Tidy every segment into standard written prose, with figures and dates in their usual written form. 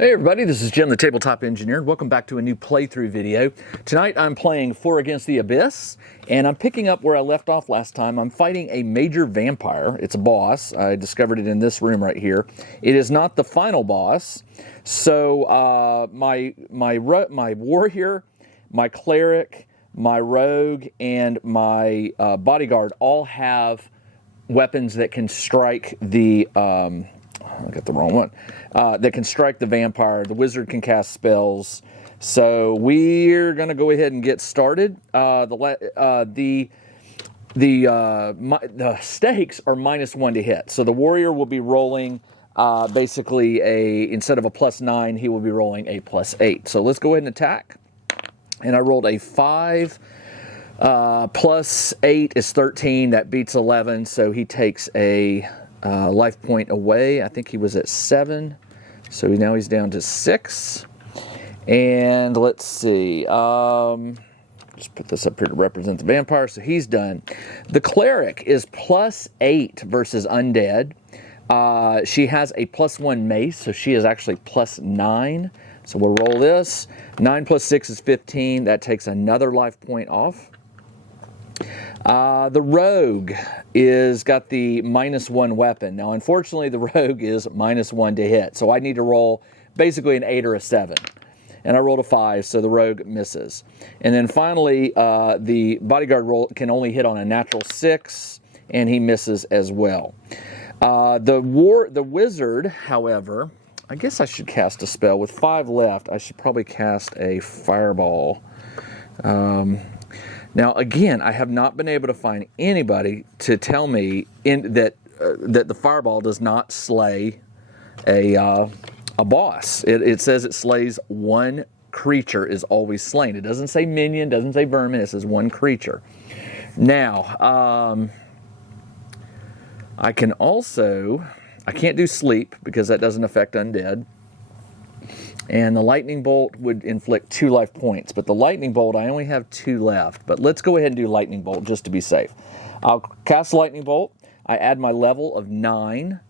Hey everybody, this is Jim, the Tabletop Engineer. Welcome back to a new playthrough video. Tonight I'm playing 4 Against the Abyss, and I'm picking up where I left off last time. I'm fighting a major vampire. It's a boss. I discovered it in this room right here. It is not the final boss. So my warrior, my cleric, my rogue, and my bodyguard all have weapons that can strike the... I got the wrong one. That can strike the vampire. The wizard can cast spells. So we're going to go ahead and get started. The stakes are -1 to hit. So the warrior will be rolling basically instead of a +9, he will be rolling a +8. So let's go ahead and attack. And I rolled a 5. +8 is 13. That beats 11. So he takes a life point away. I think he was at 7, so now he's down to 6. And let's see, just put this up here to represent the vampire, so he's done. The cleric is +8 versus undead. She has a +1 mace, so she is actually +9. So we'll roll this. 9 + 6 is 15. That takes another life point off. The rogue is got the -1 weapon. Now, unfortunately, the rogue is -1 to hit, so I need to roll basically an 8 or a 7. And I rolled a 5, so the rogue misses. And then finally, the bodyguard roll can only hit on a natural 6, and he misses as well. The wizard, however, I guess I should cast a spell. With 5 left, I should probably cast a fireball. Now, again, I have not been able to find anybody to tell me that the fireball does not slay a boss. It says it slays one creature is always slain. It doesn't say minion, doesn't say vermin. It says one creature. Now, I can't do sleep because that doesn't affect undead. And the lightning bolt would inflict 2 life points. But the lightning bolt, I only have 2 left. But let's go ahead and do lightning bolt just to be safe. I'll cast lightning bolt. I add my level of 9.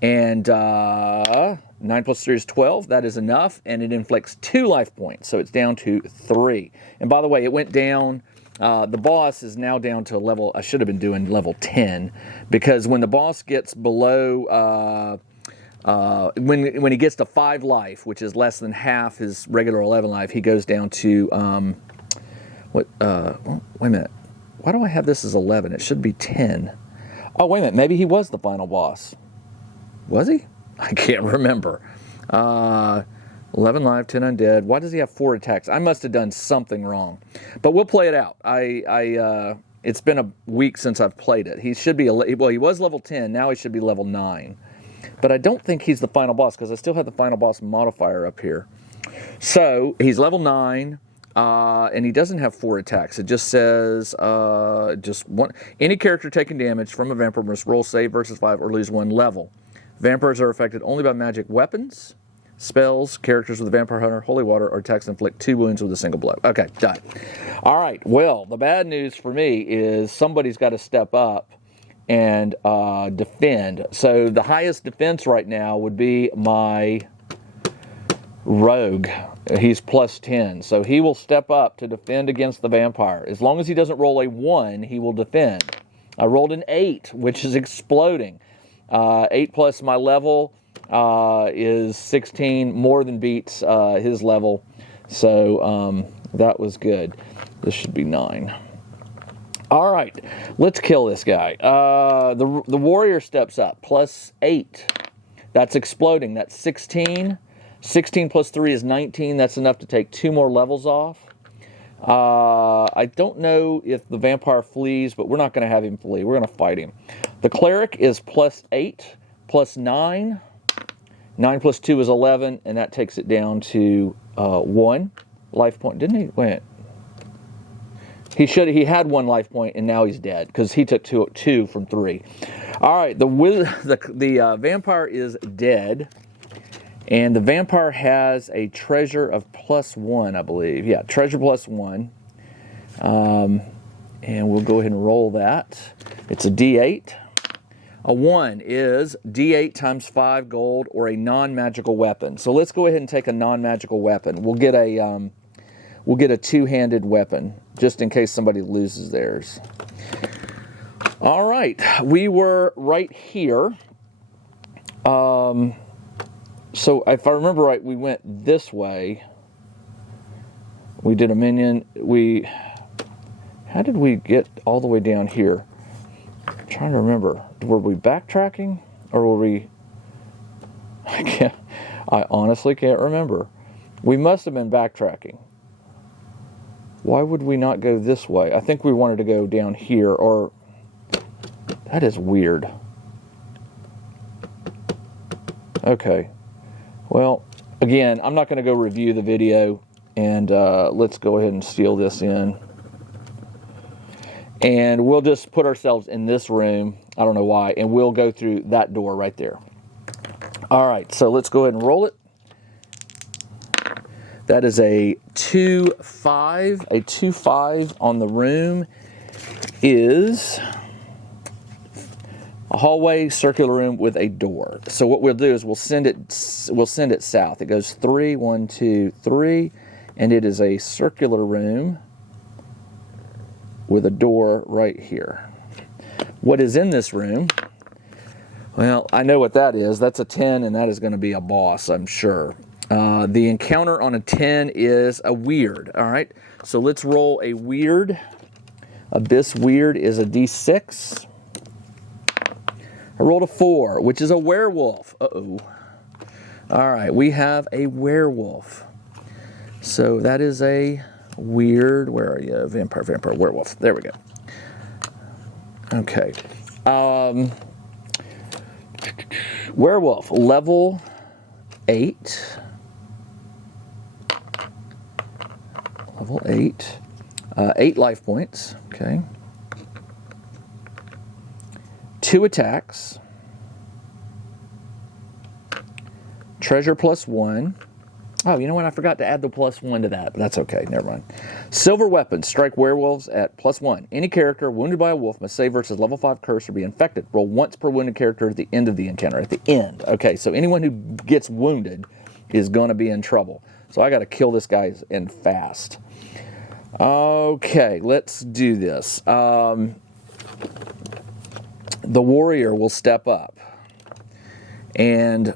And 9 + 3 is 12. That is enough. And it inflicts 2 life points. So it's down to 3. And by the way, it went down. The boss is now down to a level, I should have been doing level 10. Because when the boss gets below... when he gets to 5 life, which is less than half his regular 11 life, he goes down to wait a minute. Why do I have this as 11? It should be 10. Oh, wait a minute. Maybe he was the final boss. Was he? I can't remember. 11 life, 10 undead. Why does he have 4 attacks? I must have done something wrong. But we'll play it out. It's been a week since I've played it. He should be he was level 10. Now he should be level 9. But I don't think he's the final boss because I still have the final boss modifier up here. So he's level 9, and he doesn't have 4 attacks. It just says just one. Any character taking damage from a vampire must roll save versus 5 or lose 1 level. Vampires are affected only by magic weapons, spells, characters with a vampire hunter, holy water, or attacks inflict 2 wounds with a single blow. Okay, done. All right. Well, the bad news for me is somebody's got to step up and defend. So the highest defense right now would be my rogue. He's +10. So he will step up to defend against the vampire. As long as he doesn't roll a 1, he will defend. I rolled an 8, which is exploding. 8 plus my level is 16, more than beats his level. So that was good. This should be 9. All right, let's kill this guy. The warrior steps up, +8. That's exploding. That's 16. 16 + 3 is 19. That's enough to take 2 more levels off. I don't know if the vampire flees, but we're not going to have him flee. We're going to fight him. The cleric is +8, +9. 9 + 2 is 11, and that takes it down to 1 life point. Didn't he? Wait. He had 1 life point, and now he's dead because he took 2 from 3. All right, the vampire is dead, and the vampire has a treasure of +1, I believe. Yeah, treasure +1. And we'll go ahead and roll that. It's a D8. A 1 is D8 times 5 gold or a non-magical weapon. So let's go ahead and take a non-magical weapon. We'll get a two-handed weapon just in case somebody loses theirs. All right, we were right here. So if I remember right, we went this way. We did a minion. How did we get all the way down here? I'm trying to remember. Were we backtracking or were we? I honestly can't remember. We must have been backtracking. Why would we not go this way? I think we wanted to go down here, or that is weird. Okay. Well, again, I'm not going to go review the video, and let's go ahead and seal this in. And we'll just put ourselves in this room. I don't know why. And we'll go through that door right there. All right, so let's go ahead and roll it. That is a 2-5. A 2-5 on the room is a hallway, circular room with a door. So what we'll do is we'll send it south. It goes 3, 1, 2, 3, and it is a circular room with a door right here. What is in this room? Well, I know what that is. That's a 10, and that is going to be a boss, I'm sure. The encounter on a 10 is a weird. All right, so let's roll a weird. Abyss weird is a D6. I rolled a 4, which is a werewolf. Uh-oh. All right, we have a werewolf. So that is a weird. Where are you? Vampire, werewolf. There we go. Okay. Werewolf, level 8. Level 8. 8 life points. Okay. 2 attacks. Treasure +1. Oh, you know what? I forgot to add the +1 to that, but that's okay. Never mind. Silver weapons strike werewolves at +1. Any character wounded by a wolf must save versus level 5 curse or be infected. Roll once per wounded character at the end of the encounter. At the end. Okay, so anyone who gets wounded is going to be in trouble. So I got to kill this guy in fast. Okay, let's do this. The warrior will step up. And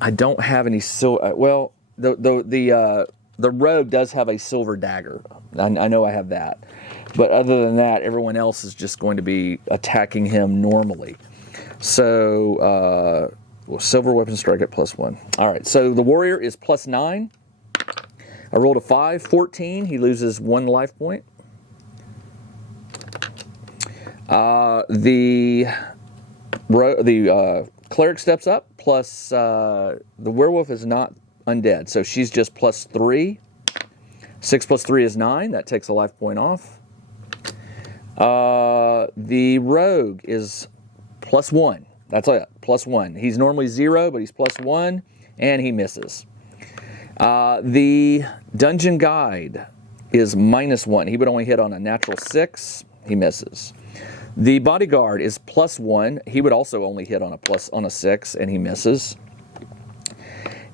I don't have any silver. Well, the rogue does have a silver dagger. I know I have that. But other than that, everyone else is just going to be attacking him normally. So, silver weapon strike at +1. All right, so the warrior is +9. I rolled a 5, 14. He loses 1 life point. The cleric steps up, plus the werewolf is not undead, so she's just +3. 6 + 3 is 9. That takes a life point off. The rogue is +1. That's it, +1. He's normally 0, but he's +1, and he misses. The dungeon guide is -1. He would only hit on a natural 6. He misses. The bodyguard is +1. He would also only hit on a 6, and he misses.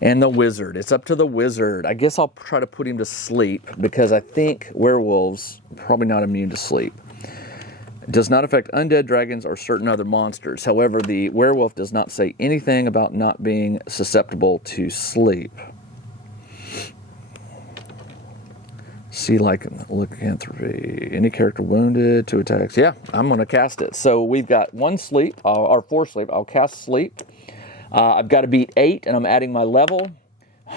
And the wizard. It's up to the wizard. I guess I'll try to put him to sleep because I think werewolves are probably not immune to sleep. It does not affect undead dragons or certain other monsters. However, the werewolf does not say anything about not being susceptible to sleep. See, like, lycanthropy. Any character wounded, 2 attacks. Yeah, I'm going to cast it. So we've got 1 sleep, or 4 sleep. I'll cast sleep. I've got to beat 8, and I'm adding my level.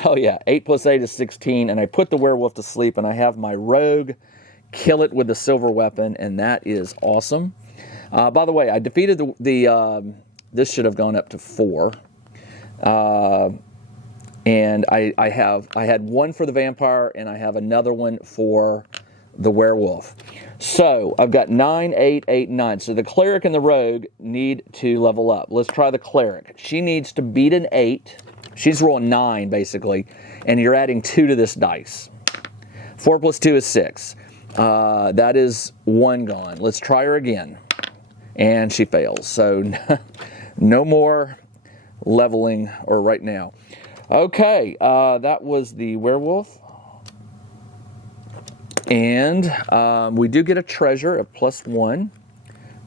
Oh, yeah, 8 + 8 is 16, and I put the werewolf to sleep, and I have my rogue kill it with the silver weapon, and that is awesome. By the way, I defeated this should have gone up to 4. And I had 1 for the vampire, and I have another one for the werewolf. So I've got 9, 8, 8, 9. So the cleric and the rogue need to level up. Let's try the cleric. She needs to beat an 8. She's rolling 9, basically, and you're adding 2 to this dice. 4 + 2 is 6. That is 1 gone. Let's try her again. And she fails. So no more leveling or right now. Okay, that was the werewolf. And we do get a treasure of +1.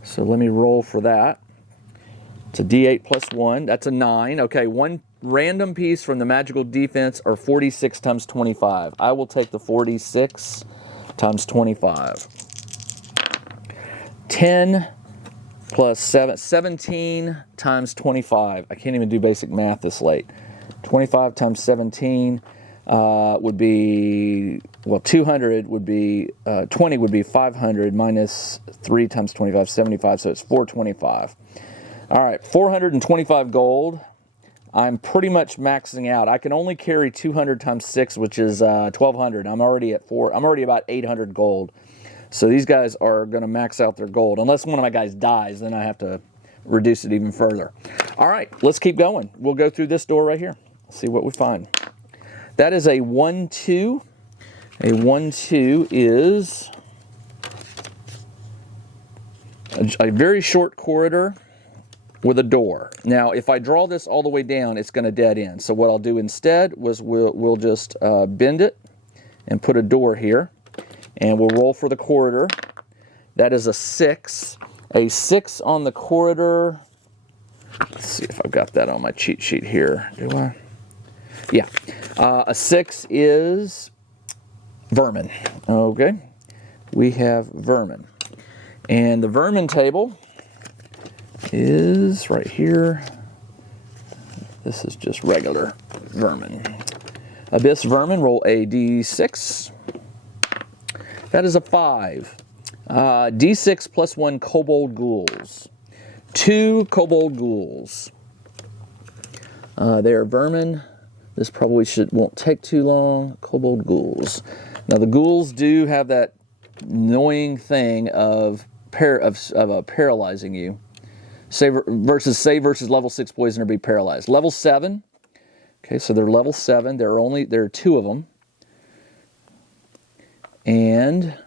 So let me roll for that. It's a D8 +1. That's a 9. Okay, one random piece from the magical defense or 46 times 25. I will take the 46 times 25. 10 plus 7, 17 times 25. I can't even do basic math this late. 25 times 17 would be, well, 200 would be, 20 would be 500 minus 3 times 25, 75, so it's 425. All right, 425 gold. I'm pretty much maxing out. I can only carry 200 times 6, which is 1,200. I'm already at 4. I'm already about 800 gold. So these guys are going to max out their gold. Unless one of my guys dies, then I have to reduce it even further. All right, let's keep going. We'll go through this door right here. See what we find. That is a 1-2. A 1-2 is a very short corridor with a door. Now, if I draw this all the way down, it's going to dead end. So what I'll do instead was we'll just bend it and put a door here. And we'll roll for the corridor. That is a 6. A 6 on the corridor. Let's see if I've got that on my cheat sheet here. Do I? Yeah. A 6 is vermin. Okay. We have vermin. And the vermin table is right here. This is just regular vermin. Abyss vermin, roll a d6. That is a 5. D6 +1 kobold ghouls. 2 kobold ghouls. They are vermin. This probably won't take too long. Kobold ghouls. Now the ghouls do have that annoying thing of paralyzing you. Save versus level 6 poison or be paralyzed. Level 7. Okay, so they're level 7. There are 2 of them. And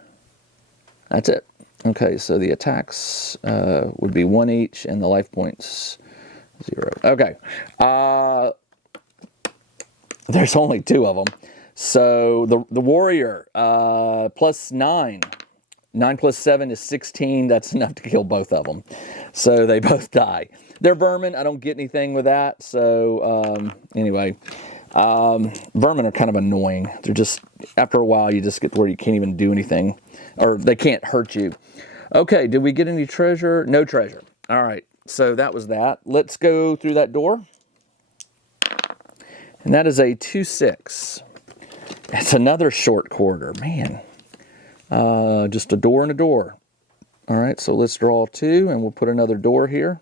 that's it. Okay, so the attacks would be 1 each, and the life points 0. Okay. There's only 2 of them. So the warrior, +9. 9 plus 7 is 16. That's enough to kill both of them. So they both die. They're vermin. I don't get anything with that. So anyway, vermin are kind of annoying. They're just, after a while, you just get to where you can't even do anything. Or they can't hurt you. Okay, did we get any treasure? No treasure. All right, so that was that. Let's go through that door. And that is a 2-6. It's another short corridor. Man. Just a door and a door. All right, so let's draw 2, and we'll put another door here.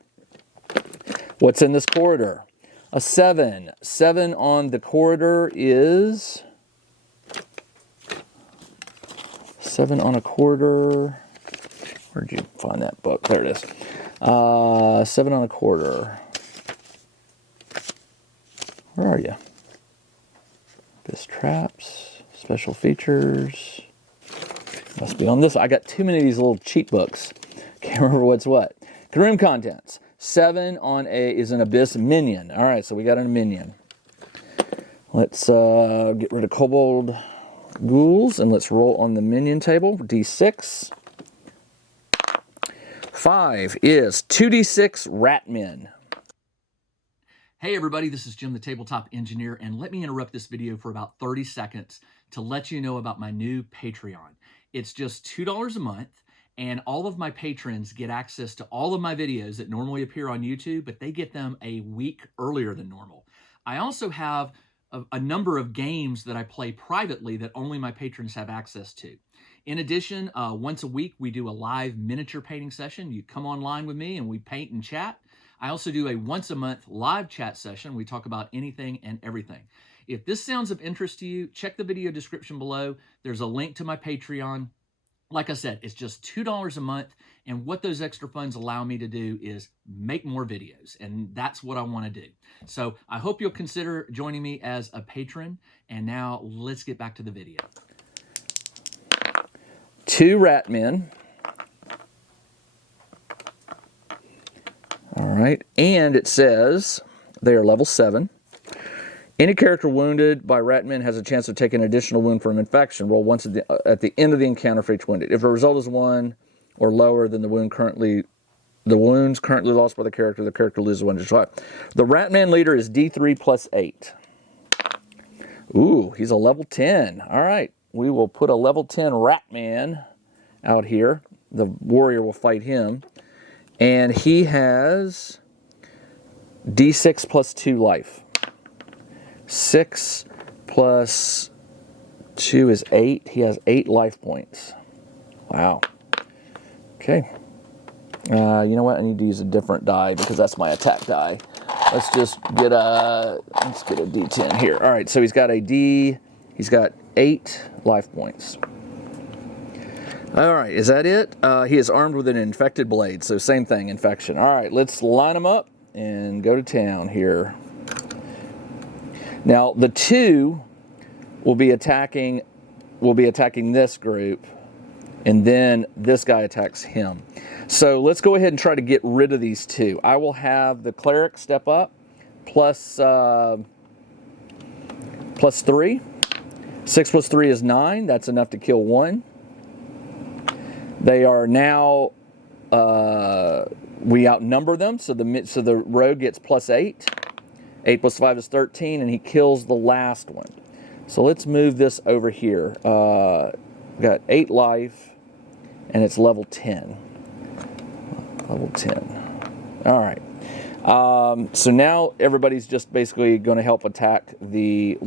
What's in this corridor? A 7. 7 on the corridor is... 7 on a corridor... Where'd you find that book? There it is. 7 on a corridor. Where are you? This traps, special features... Must be on this. I got too many of these little cheat books. Can't remember what's what. Room contents. 7 on a is an abyss minion. All right, so we got a minion. Let's get rid of kobold ghouls and let's roll on the minion table. D6. 5 is 2d6 ratmen. Hey everybody, this is Jim the Tabletop Engineer, and let me interrupt this video for about 30 seconds to let you know about my new Patreon. It's just $2 a month, and all of my patrons get access to all of my videos that normally appear on YouTube, but they get them a week earlier than normal. I also have a number of games that I play privately that only my patrons have access to. In addition, once a week, we do a live miniature painting session. You come online with me and we paint and chat. I also do a once a month live chat session. We talk about anything and everything. If this sounds of interest to you, check the video description below. There's a link to my Patreon. Like I said, it's just $2 a month, and what those extra funds allow me to do is make more videos, and that's what I want to do. So I hope you'll consider joining me as a patron, and now let's get back to the video. 2 ratmen. right, and it says they are level 7. Any character wounded by ratmen has a chance to take an additional wound from infection. Roll once at the end of the encounter for each wounded. If the result is 1 or lower than the wounds currently lost by the character loses 1 to 5. The ratman leader is D3 plus 8. Ooh, he's a level 10. All right, we will put a level 10 ratman out here. The warrior will fight him. And he has D6 plus 2 life. 6 plus 2 is 8. He has 8 life points. Wow. Okay. You know what? I need to use a different die because that's my attack die. Let's get a D10 here. All right, so he's got 8 life points. All right, is that it? He is armed with an infected blade, so same thing, infection. All right, let's line him up and go to town here. Now, the 2 will be attacking this group, and then this guy attacks him. So let's go ahead and try to get rid of these 2. I will have the cleric step up, plus 3. 6 plus 3 is 9. That's enough to kill 1. They are now, we outnumber them, so the rogue gets plus 8. 8 plus 5 is 13, and he kills the last one. So let's move this over here. Got 8 life, and it's level 10. Level 10. All right. So now everybody's just basically going to help attack the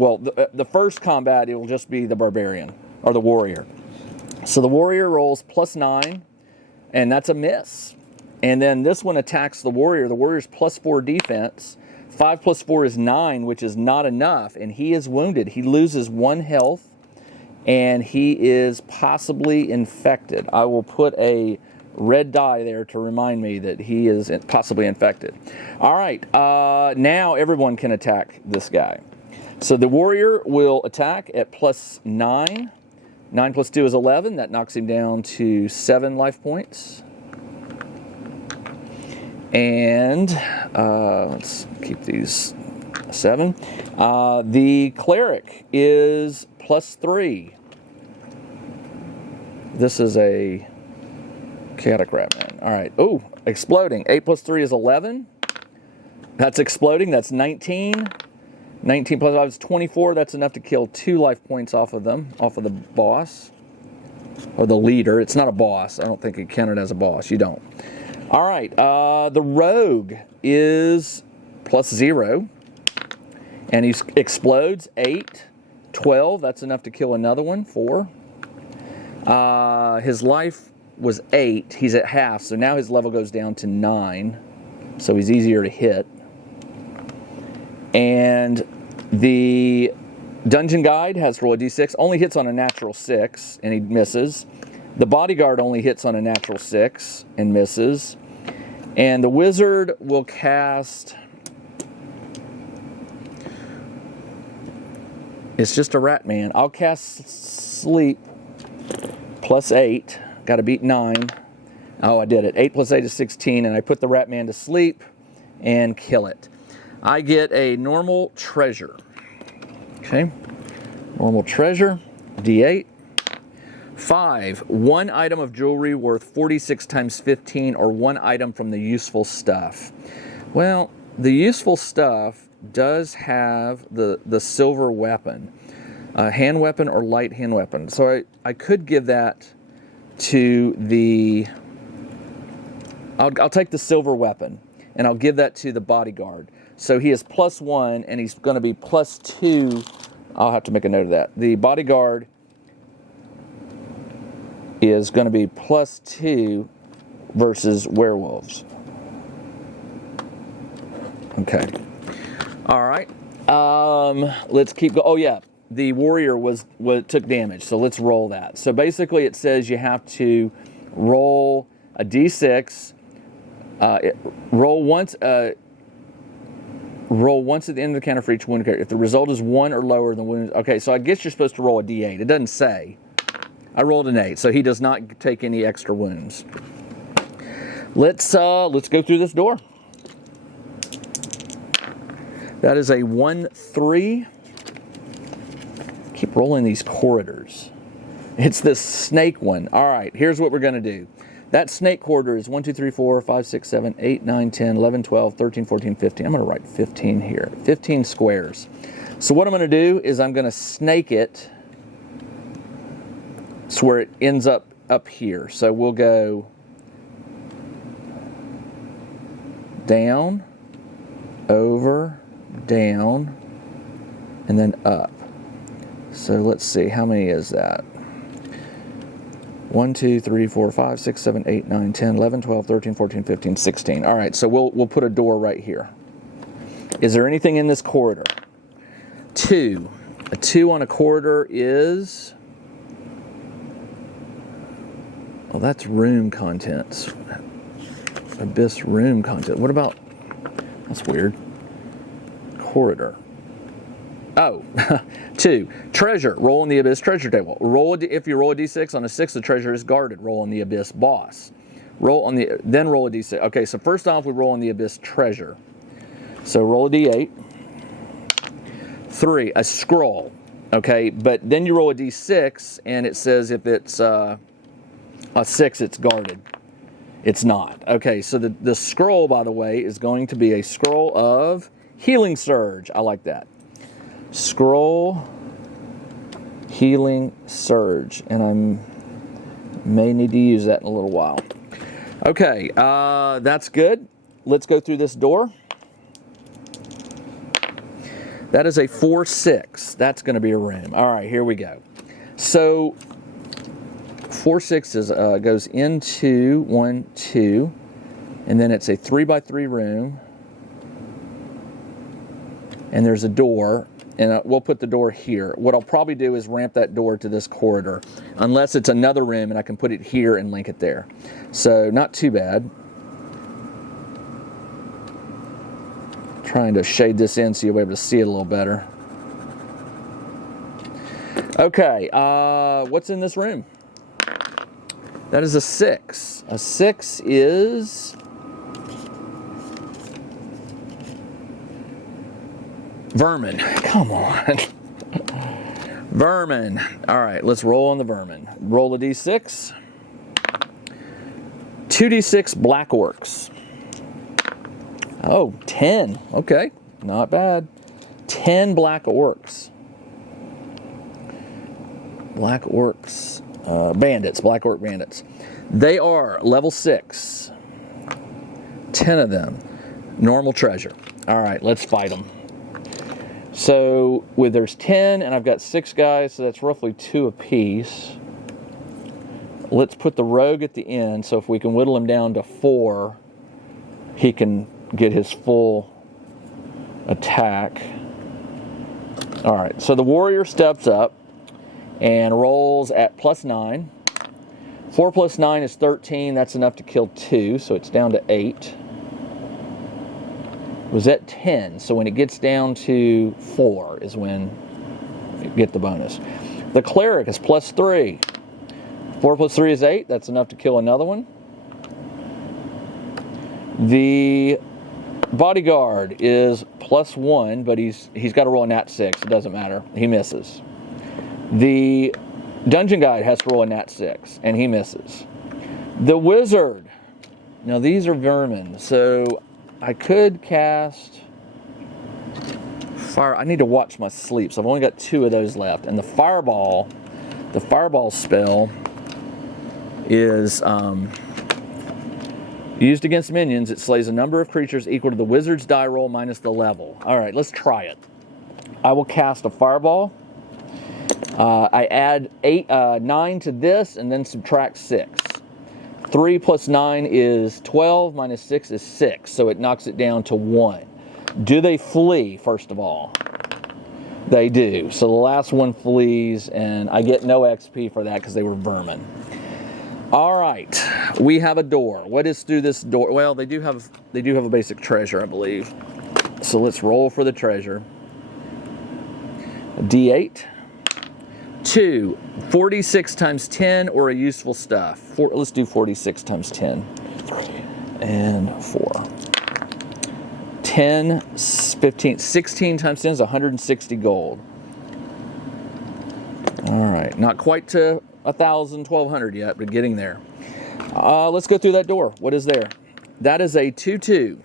first combat, it will just be the barbarian, or the warrior. So the warrior rolls plus 9, and that's a miss. And then this one attacks the warrior. The warrior's plus 4 defense. 5 plus 4 is 9, which is not enough, and he is wounded. He loses 1 health, and he is possibly infected. I will put a red die there to remind me that he is possibly infected. All right, now everyone can attack this guy. So the warrior will attack at plus 9. 9 plus 2 is 11. That knocks him down to 7 life points. And let's keep these 7. The cleric is plus 3. This is a chaotic ratman. All right. Oh, exploding. 8 plus 3 is 11. That's exploding. That's 19. 19 plus 5 is 24. That's enough to kill 2 life points off of them, off of the boss. Or the leader. It's not a boss. I don't think it counted as a boss. You don't. All right. The rogue is plus 0. And he explodes. 8. 12. That's enough to kill another one. 4. His life was 8. He's at half. So now his level goes down to 9. So he's easier to hit. And the dungeon guide has to roll a d6, only hits on a natural 6, and he misses. The bodyguard only hits on a natural 6 and misses. And the wizard will cast... It's just a rat man. I'll cast sleep plus 8. Got to beat 9. Oh, I did it. 8 plus 8 is 16, and I put the rat man to sleep and kill it. I get a normal treasure. Okay. Normal treasure. D8. 5. 1 item of jewelry worth 46 times 15, or 1 item from the useful stuff. Well, the useful stuff does have the silver weapon. Hand weapon or light hand weapon. So I could give that to the... I'll take the silver weapon, and I'll give that to the bodyguard. So he is plus 1, and he's going to be plus 2. I'll have to make a note of that. The bodyguard is going to be plus 2 versus werewolves. Okay. All right. Let's keep going. Oh, yeah. The warrior took damage, so let's roll that. So basically it says you have to roll a d6, roll once at the end of the counter for each wound character. If the result is 1 or lower than wounds... Okay, so I guess you're supposed to roll a d8. It doesn't say. I rolled an 8, so he does not take any extra wounds. Let's go through this door. That is a 1-3. Keep rolling these corridors. It's this snake one. All right, here's what we're going to do. That snake corridor is 1, 2, 3, 4, 5, 6, 7, 8, 9, 10, 11, 12, 13, 14, 15. I'm going to write 15 here. 15 squares. So what I'm going to do is I'm going to snake it so where it ends up here. So we'll go down, over, down, and then up. So let's see, how many is that? 1, 2, 3, 4, 5, 6, 7, 8, 9, 10, 11, 12, 13, 14, 15, 16. All right, so we'll put a door right here. Is there anything in this corridor? 2. A 2 on a corridor is... Well, that's room contents. Abyss room content. What about... That's weird. Corridor. Oh, 2. Treasure. Roll on the Abyss treasure table. If you roll a d6 on a 6, the treasure is guarded. Roll on the Abyss boss. Then roll a d6. Okay, so first off, we roll on the Abyss treasure. So roll a d8. 3. A scroll. Okay, but then you roll a d6, and it says if it's a 6, it's guarded. It's not. Okay, so the scroll, by the way, is going to be a scroll of Healing Surge. I like that. Scroll Healing Surge, and I may need to use that in a little while. Okay, that's good. Let's go through this door. That is a 4-6. That's going to be a room. All right, here we go. So 4-6 goes into 1, 2, and then it's a 3x3 room, and there's a door. And we'll put the door here. What I'll probably do is ramp that door to this corridor, unless it's another room and I can put it here and link it there. So not too bad. Trying to shade this in so you'll be able to see it a little better. Okay, what's in this room? That is a 6. A 6 is... Vermin. Come on. Vermin. All right, let's roll on the vermin. Roll a d6. 2d6 black orcs. Oh, 10. Okay, not bad. 10 black orcs. Black orcs. Bandits. Black orc bandits. They are level 6. 10 of them. Normal treasure. All right, let's fight them. So there's 10, and I've got 6 guys, so that's roughly 2 apiece. Let's put the rogue at the end, so if we can whittle him down to 4, he can get his full attack. All right, so the warrior steps up and rolls at +9. 4 + 9 is 13. That's enough to kill 2, so it's down to 8. Was at 10, so when it gets down to 4 is when you get the bonus. The cleric is +3. 4 + 3 is 8. That's enough to kill another one. The bodyguard is +1, but he's got to roll a nat 6. It doesn't matter. He misses. The dungeon guide has to roll a nat 6, and he misses. The wizard. Now these are vermin, so I could cast fire. I need to watch my sleep, so I've only got 2 of those left. And the fireball spell is used against minions. It slays a number of creatures equal to the wizard's die roll minus the level. All right, let's try it. I will cast a fireball. I add 9 to this and then subtract 6. 3 + 9 is 12, minus 6 is 6, so it knocks it down to 1. Do they flee, first of all? They do. So the last one flees, and I get no XP for that because they were vermin. All right, we have a door. What is through this door? Well, they do have a basic treasure, I believe. So let's roll for the treasure. A D8. 2, 46 times 10 or a useful stuff. Let's do 46 times 10. 3 and 4. 10, 15, 16 times 10 is 160 gold. All right, not quite to 1,000, 1,200 yet, but getting there. Let's go through that door. What is there? That is a 2-2.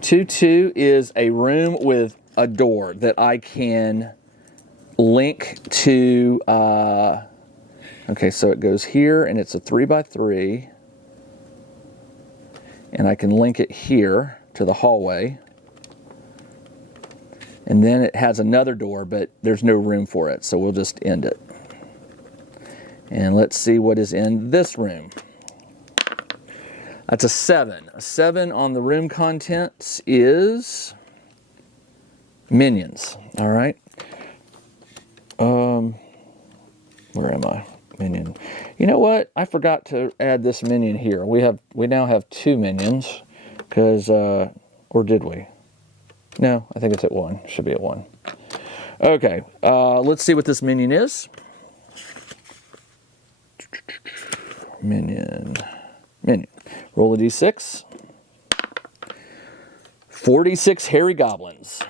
2-2 is a room with a door that I can link to. Okay, so it goes here, and it's a 3x3. And I can link it here to the hallway. And then it has another door, but there's no room for it, so we'll just end it. And let's see what is in this room. That's a 7. A 7 on the room contents is minions. All right. Where am I? Minion. You know what? I forgot to add this minion here. We now have 2 minions, because or did we? No, I think it's at 1. Should be at 1. Okay. Let's see what this minion is. Minion. Roll a d6. 46 hairy goblins.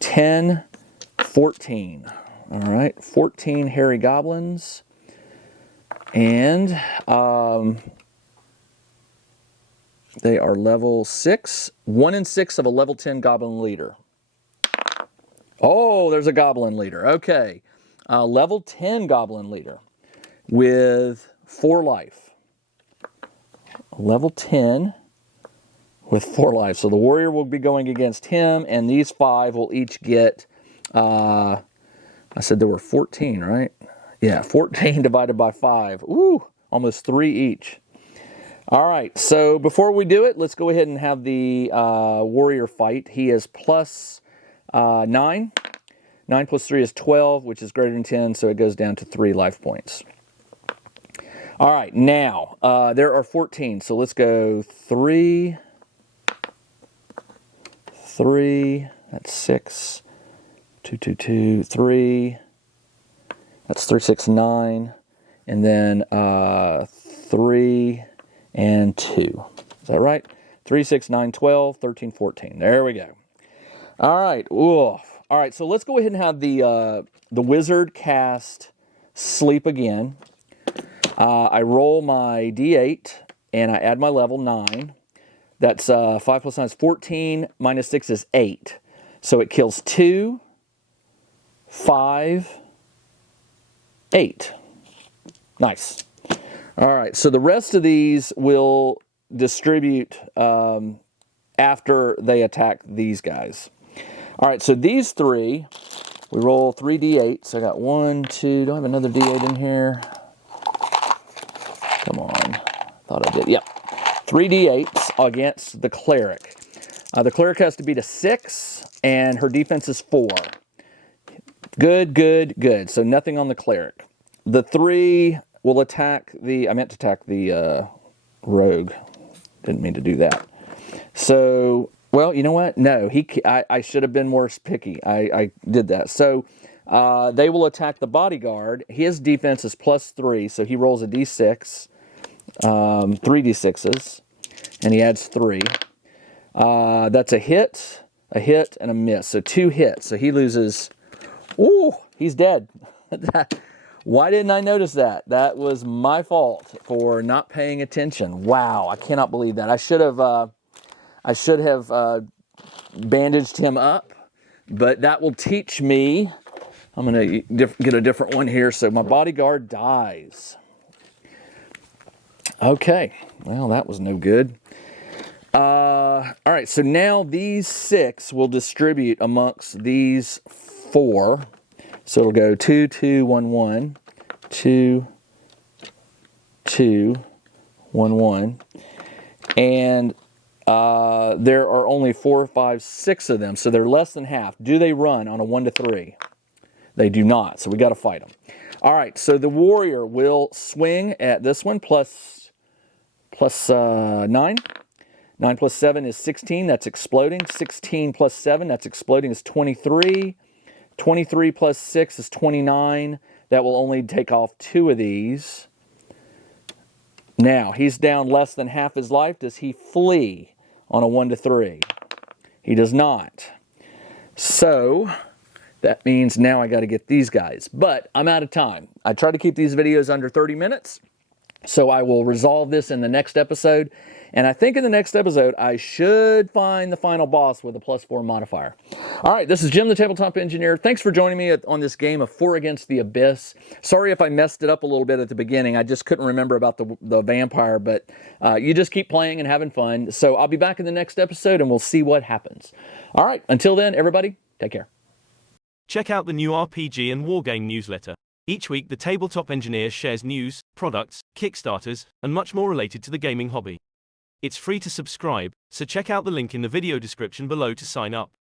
10, 14. All right, 14 hairy goblins. And they are level 6. 1 in 6 of a level 10 goblin leader. Oh, there's a goblin leader. Okay. Level 10 goblin leader with 4 life. Level 10 with 4 life. So the warrior will be going against him, and these 5 will each get, I said there were 14, right? Yeah, 14 divided by 5. Ooh, almost 3 each. All right, so before we do it, let's go ahead and have the warrior fight. He is plus 9. 9 plus 3 is 12, which is greater than 10, so it goes down to 3 life points. All right, now, there are 14, so let's go 3, that's 6, 2, 2, 2, 3, that's 3, 6, 9, and then 3 and 2. Is that right? 3, 6, 9, 12, 13, 14. There we go. All right, oof. All right, so let's go ahead and have the wizard cast Sleep again. I roll my d8, and I add my level, 9. That's 5 plus 9 is 14, minus 6 is 8. So it kills 2, 5, 8. Nice. All right, so the rest of these will distribute after they attack these guys. All right, so these 3, we roll 3d8. So I got 1, 2, do I have another d8 in here? Come on. Thought I did. Yep. 3d8s against the cleric. The cleric has to beat a 6, and her defense is 4. Good, good, good. So nothing on the cleric. The 3 will attack the... I meant to attack the rogue. Didn't mean to do that. So, well, you know what? No, I should have been more picky. I did that. So they will attack the bodyguard. His defense is plus 3, so he rolls a d6. 3 d6s, and he adds 3. That's a hit, and a miss. So 2 hits. So he loses. Ooh, he's dead. Why didn't I notice that? That was my fault for not paying attention. Wow, I cannot believe that. I should have bandaged him up, but that will teach me. I'm going to get a different one here. So my bodyguard dies. Okay, well, that was no good. All right, so now these 6 will distribute amongst these 4. So it'll go 2, 2, 1, 1, 2, 2, 1, 1. And there are only 4, 5, 6 of them, so they're less than half. Do they run on a 1 to 3? They do not, so we got to fight them. All right, so the warrior will swing at this one, plus 9. 9 plus 7 is 16. That's exploding. 16 plus 7, that's exploding, is 23. 23 plus 6 is 29. That will only take off 2 of these. Now, he's down less than half his life. Does he flee on a 1 to 3? He does not. So that means now I got to get these guys. But I'm out of time. I try to keep these videos under 30 minutes. So I will resolve this in the next episode. And I think in the next episode, I should find the final boss with a +4 modifier. All right, this is Jim, the Tabletop Engineer. Thanks for joining me on this game of 4 Against the Abyss. Sorry if I messed it up a little bit at the beginning. I just couldn't remember about the vampire, but you just keep playing and having fun. So I'll be back in the next episode, and we'll see what happens. All right, until then, everybody, take care. Check out the new RPG and Wargame newsletter. Each week, the Tabletop Engineer shares news, products, Kickstarters, and much more related to the gaming hobby. It's free to subscribe, so check out the link in the video description below to sign up.